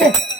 Yeah.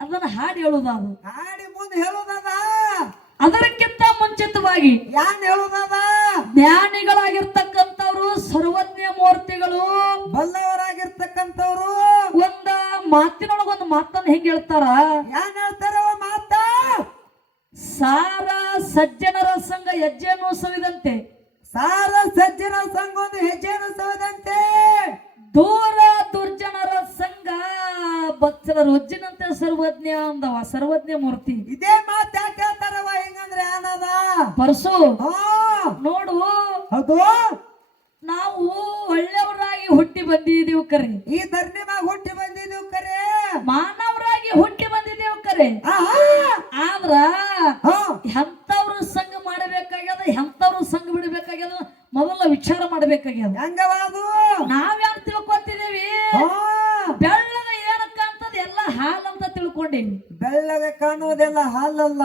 ಅದನ್ನ ಹಾಡು ಹೇಳುದ ಅದು ಹಾಡಿ ಮುಂದೆ ಹೇಳುದದ? ಅದಕ್ಕಿಂತ ಮುಂಚಿತವಾಗಿ ಯಾನ್ ಹೇಳೋದದ? ಜ್ಞಾನಿಗಳಾಗಿರ್ತಕ್ಕಂಥವ್ರು ಮಾತನ್ನ ಹೆಂಗ್ ಹೇಳ್ತಾರ? ಯಾನ್ ಹೇಳ್ತಾರ ಮಾತ? ಸಾರ ಸಜ್ಜನರ ಸಂಘ ಹೆಜ್ಜೆಯನ್ನು ಸವಿದಂತೆ. ಸಾರ ಸಜ್ಜನ ಸಂಘ ಒಂದು ಹೆಜ್ಜೆಯನ್ನು ಸವಿದಂತೆ. ದೂರ ದುರ್ಜನರ ಸಂಘ ಭಕ್ತರ ರೊಜ್ಜಿನಂತೆ ಸರ್ವಜ್ಞ ಅಂದವ ಸರ್ವಜ್ಞ ಮೂರ್ತಿ. ಇದೇ ಮಾತು ಯಾಕೆ ಹೇಳ್ತಾರವ ಹೆಂಗಂದ್ರೆ ಏನದ ಪರಸು ನೋಡು. ಅದು ನಾವು ಒಳ್ಳೆಯವರಾಗಿ ಹುಟ್ಟಿ ಬಂದಿದೀವಿ ಕರಿ. ಈ ಧರ್ಮ ಮ್ಯಾಗ ಹುಟ್ಟಿ ಮಾನವರಾಗಿ ಹುಟ್ಟಿ ಬಂದಿದ್ದೇವ ಕರೆ. ಆ ಆದ್ರ. ಎಂತವ್ರು ಸಂಘ ಮಾಡಬೇಕಾಗ್ಯದ ಎಂತವ್ರು ಸಂಘ ಬಿಡಬೇಕಾಗ್ಯದ ಮೊದಲ ವಿಚಾರ ಮಾಡಬೇಕಾಗ್ಯದ. ನಾವ್ಯಾರು ತಿಳ್ಕೊತಿದೀವಿ ಬೆಳ್ಳದ ಬೆಳ್ಳಗ ಏನಕ್ಕ ಅಂತದ್ ಎಲ್ಲ ಅಂತ ತಿಳ್ಕೊಂಡೇವಿ ಬೆಳ್ಳದ ಕಾಣುವುದೆಲ್ಲ ಹಾಲಲ್ಲ.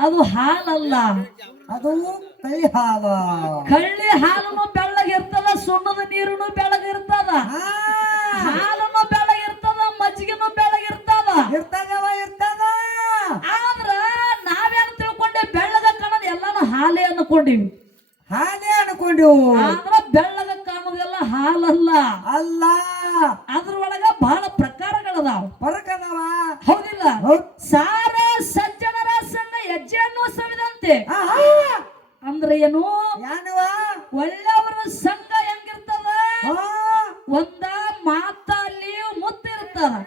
ಅದು ಹಾಲಲ್ಲ. ಅದು ಕಳ್ಳಿ ಹಾಲ. ಕಳ್ಳಿ ಹಾಲನು ಬೆಳ್ಳಗಿರ್ತದ ಸುಣ್ಣದ ನೀರುನು ಬೆಳ್ಳಗಿರ್ತದ ಹಾ. ಇರ್ತದವ ಇರ್ತದ. ಆದ್ರ ನಾವೇನು ತಿಳ್ಕೊಂಡೆ ಬೆಳ್ಳದ ಕಾಣೋದು ಎಲ್ಲಾನು ಹಾಲೇ ಅನ್ಕೊಂಡಿವಿ. ಹಾಲೇ ಅನ್ಕೊಂಡೆವು. ಆದ್ರ ಬೆಳ್ಳದ ಕಾಣೋದೆಲ್ಲ ಹಾಲಲ್ಲ. ಅಲ್ಲ. ಅದ್ರೊಳಗ ಬಹಳ ಪ್ರಕಾರಗಳದಾವ. ಅದಾವ ಹೌದಿಲ್ಲ? ಹೌದ್. ಸಾರ ಸಜ್ಜನರ ಸಣ್ಣ ಹೆಜ್ಜೆಯನ್ನು ಸವಿದಂತೆ. ಅಂದ್ರೆ ಏನು? ಯಾನವ? ಒಳ್ಳೆಯವರ ಸಂಘ ಹೆಂಗಿರ್ತದ? ಆ ಒಂದ ಮಾತಲ್ಲಿ ಮುತ್ತಿರ್ತದ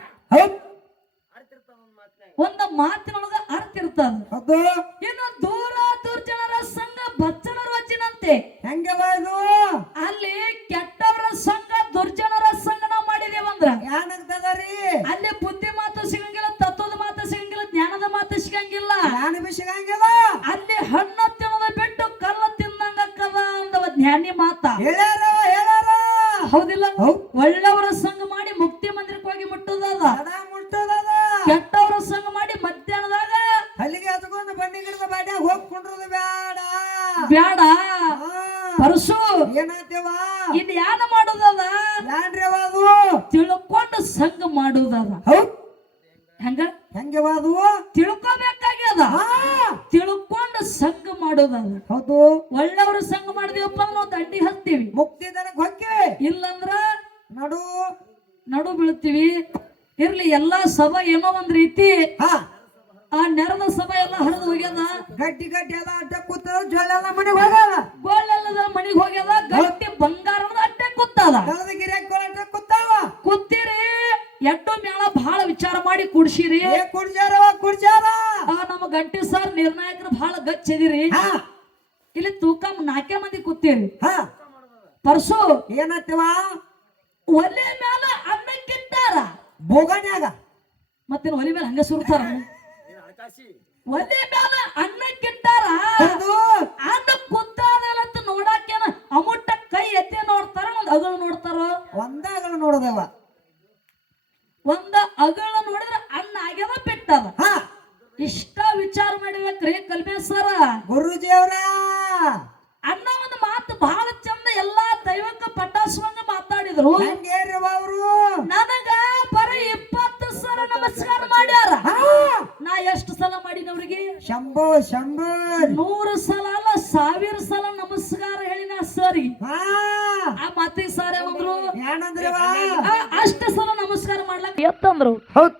ಜ್ಞಾನದ ಮಾತು ಸಿಗಂಗಿಲ್ಲ ಅಲ್ಲಿ ಹಣ್ಣು ತಿನ್ನದ ಬಿಟ್ಟು ಕಲ್ಲ ತಿಂದಂಗಕ್ಕದ ಅಂದವ ಜ್ಞಾನಿ ಮಾತ. ಹೇಳ ಹೇಳ್ಯಾರ. ಹೌದಿಲ್ಲ? ಒಳ್ಳವರ ಒಳ್ಳೆಯವರ ಸಂಘ ಮಾಡಿ ಮುಕ್ತಿ ಮಂದಿರಕ್ಕೆ ಹೋಗಿ ಮುಟ್ಟುದದ. ಮುಟ್ಟದದ. ಕೆಟ್ಟವರ ಸಂಘ ಮಾಡಿ ಮಧ್ಯಾಹ್ನದಾಗ ಅಲ್ಲಿಗೆ ಹತ್ಕೊಂಡು ಬಂಡಿ ಗಿಡದ ಬಾಡ್ಯಾಗ ಹೋಗಿ ಬೇಡ ಬ್ಯಾಡ. ಪರಸು ಏನಾತೇವ ಇದು ಯಾನ ಮಾಡುದದ ಅವ ಅದು? ತಿಳ್ಕೊಂಡು ಸಂಘ ಮಾಡುದದ. ಹೌದ್ ಹೌದು. ಒಳ್ಳೆಯವರು ಸಂಘ ಮಾಡಿದೀವಪ್ಪ ಅಂದ್ರೆ ನಾವು ದಂಡಿ ಹತ್ತೀವಿ ಮುಕ್ತಿ ನನಗೆ ಹೊಕ್ಕೆ. ಇಲ್ಲಂದ್ರ ನಡು. ನಡು ಬೀಳ್ತೀವಿ. ಇರ್ಲಿ ಎಲ್ಲಾ ಸಭಾ ಏನೋ ಒಂದ್ ರೀತಿ ಹಾ. ಆ ನೆರದ ಸಭಾ ಎಲ್ಲ ಹರಿದು ಹೋಗ್ಯದ? ಗಟ್ಟಿ ಗಟ್ಟಿ ಎಲ್ಲ ಅಡ್ಡ ಕೂತ ಜೋಳ ಮನೆಗೆ ಹೋಗಲ್ಲ ಗೋಳೆಲ್ಲದ ಮನೆಗೆ ಹೋಗ್ಯದ? ಗಟ್ಟಿ ಬಂಗಾರದ ಅಡ್ಡ ಕೂತದ? ಕಳದ ಗಿರಿಯಾಕ ಎಡ್ಡು ಮೇಳ ಬಹಳ ವಿಚಾರ ಮಾಡಿ ಕುಡ್ಸಿರಿ? ಕುಡ್ಸ್ಯಾರ? ಆ ನಮ್ಮ ಗಂಟಿ ಸರ್ ನಿರ್ಣಾಯಕರು ಬಹಳ ಗಚ್ಚಿದಿರಿ ಇಲ್ಲಿ ತೂಕ ನಾಲ್ಕೇ ಮಂದಿ ಕೂತೀರಿ. ಪರ್ಸು ಏನತ್ತವ? ಒಲೆ ಮ್ಯಾಲ ಅನ್ನಕ್ಕಿಟ್ಟಾರ ಬೋಗನ್ಯಾಗ ಮತ್ತೇನು ಒಲೆ ಮೇಲೆ ಹಂಗ ಸುರ್ತಾರ ಒಲೆ ಮ್ಯಾಲ ಅನ್ನಕ್ಕಿಟ್ಟಾರ ಅನ್ನ ಅಂತ ನೋಡಾಕೇನ ಅಮುಟ್ಟ ಕೈ ಎತ್ತಿ ನೋಡ್ತಾರ ಒಂದ್ ಅಗಳು ನೋಡ್ತಾರ? ಒಂದ ಅಗಳು ನೋಡದವ. ಒಂದ ಅಗಳ ಅನ್ನ ಹಾ. ಇಷ್ಟ ವಿಚಾರ ಮಾಡಿಬೇಕ್ರಿ ಕಲ್ಮೆ ಸರ. ಗುರುಜಿ ಅವ್ರ ಅಣ್ಣ ಒಂದು ಮಾತು ಬಹಳ ಚಂದ ಎಲ್ಲಾ ದೈವಕ್ಕ ಪಟಾಸುವಂಗ ಮಾತಾಡಿದ್ರು. ಅವರು ನನಗ ಬರೀ ಇಪ್ಪತ್ತು ಸಲ ನಮಸ್ಕಾರ ಮಾಡ್ಯಾರ. ಹಾ. ನಾ ಎಷ್ಟು ಸಲ ಮಾಡಿನ ಅವ್ರಿಗೆ? ಶಂಭೋ ಶಂಭೋ. ನೂರು ಸಲ ಅಲ್ಲ ಸಾವಿರ ಸಲ ನಮಸ್ಕಾರ ಹೇಳಿನ ಸರಿ. ಆ ಮತ್ತೆ ಸರ್ ಏನಂದ್ರು ಅಷ್ಟು ಸಲ ನಮಸ್ಕಾರ ಮಾಡ್ಲಕ್ ಎತ್ತಂದ್ರು. ಹೌದ್.